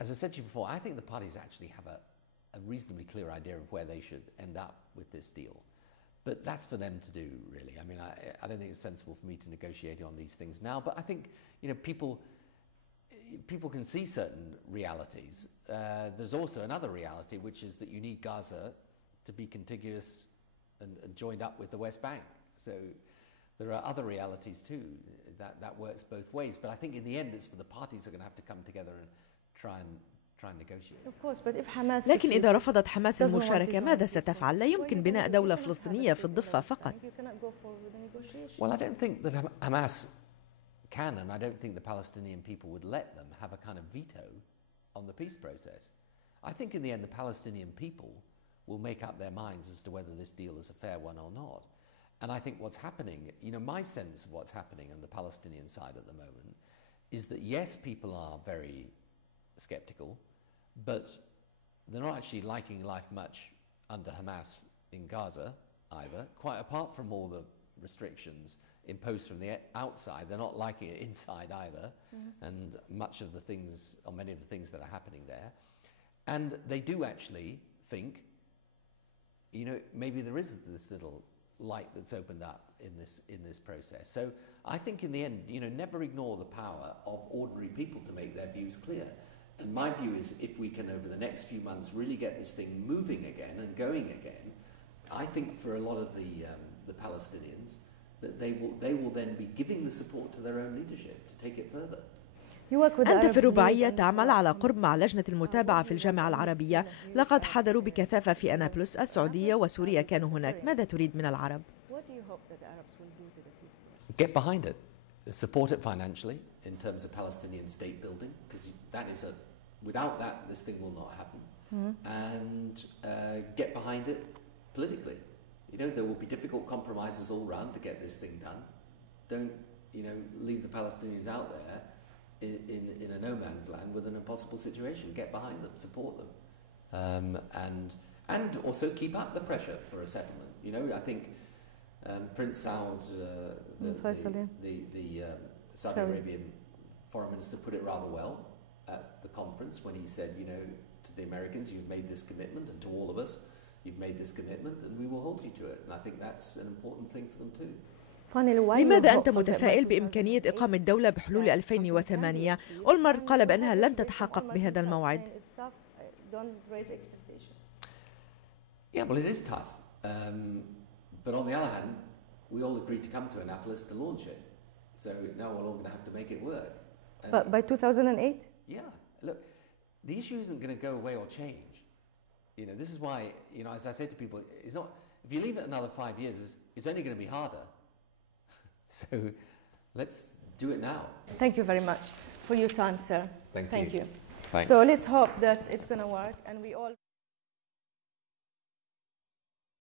as I said to you before, I think the parties actually have a reasonably clear idea of where they should end up with this deal. But that's for them to do, really. I mean, I don't think it's sensible for me to negotiate on these things now. But I think, you know, people can see certain realities. There's also another reality, which is that you need Gaza to be contiguous and joined up with the West Bank. So there are other realities too. That works both ways. But I think in the end, it's for the parties that are going to have to come together and try and negotiate. Of course, but if Hamas لكن إذا رفضت حماس المشاركة ماذا ستفعل؟ لا يمكن بناء دولة فلسطينية في الضفة فقط. Well, I don't think that Hamas can, and I don't think the Palestinian people would let them have a kind of veto on the peace process. I think in the end, the Palestinian people will make up their minds as to whether this deal is a fair one or not. And I think what's happening, you know, my sense of what's happening on the Palestinian side at the moment is that yes, people are very skeptical, but they're not actually liking life much under Hamas in Gaza either. Quite apart from all the restrictions imposed from the outside, they're not liking it inside either, and much of the things, or many of the things that are happening there. And they do actually think, you know, maybe there is this little light that's opened up in this process. So I think in the end, you know, never ignore the power of ordinary people to make their views clear. And my view is if we can, over the next few months, really get this thing moving again and going again, I think for a lot of the Palestinians, that they will then be giving the support to their own leadership to take it further. أنت في الرباعية تعمل على قرب مع لجنة المتابعة في الجامعة العربية. لقد حضروا بكثافة في أنابلس. السعودية وسوريا كانوا هناك. ماذا تريد من العرب؟ Get behind it. Support it financially in terms of Palestinian state building, because that is without that, this thing will not happen. And get behind it politically. You know, there will be difficult compromises all round to get this thing done. Don't, you know, leave the Palestinians out there in a no man's land with an impossible situation. Get behind them, support them, and also keep up the pressure for a settlement. You know, I think Prince Saud, the Saudi Arabian foreign minister, put it rather well at the conference when he said, you know, to the Americans, you've made this commitment, and to all of us, you've made this commitment, and we will hold you to it. And I think that's an important thing for them too. لماذا أنت متفائل بإمكانية إقامة دولة بحلول 2008؟ أولمر قال بأنها لن تتحقق بهذا الموعد. Yeah, well, it is tough. But on the other hand, we all agreed to come to Annapolis to launch it. So now we're all going to have to make it work. But by 2008? Yeah. Look, the issue isn't going to go away or change. You know, this is why, you know, as I say to people, it's not, if you leave it another 5 years, it's only going to be harder. So let's do it now. Thank you very much for your time, sir. Thank you. So let's hope that it's going to work, and we all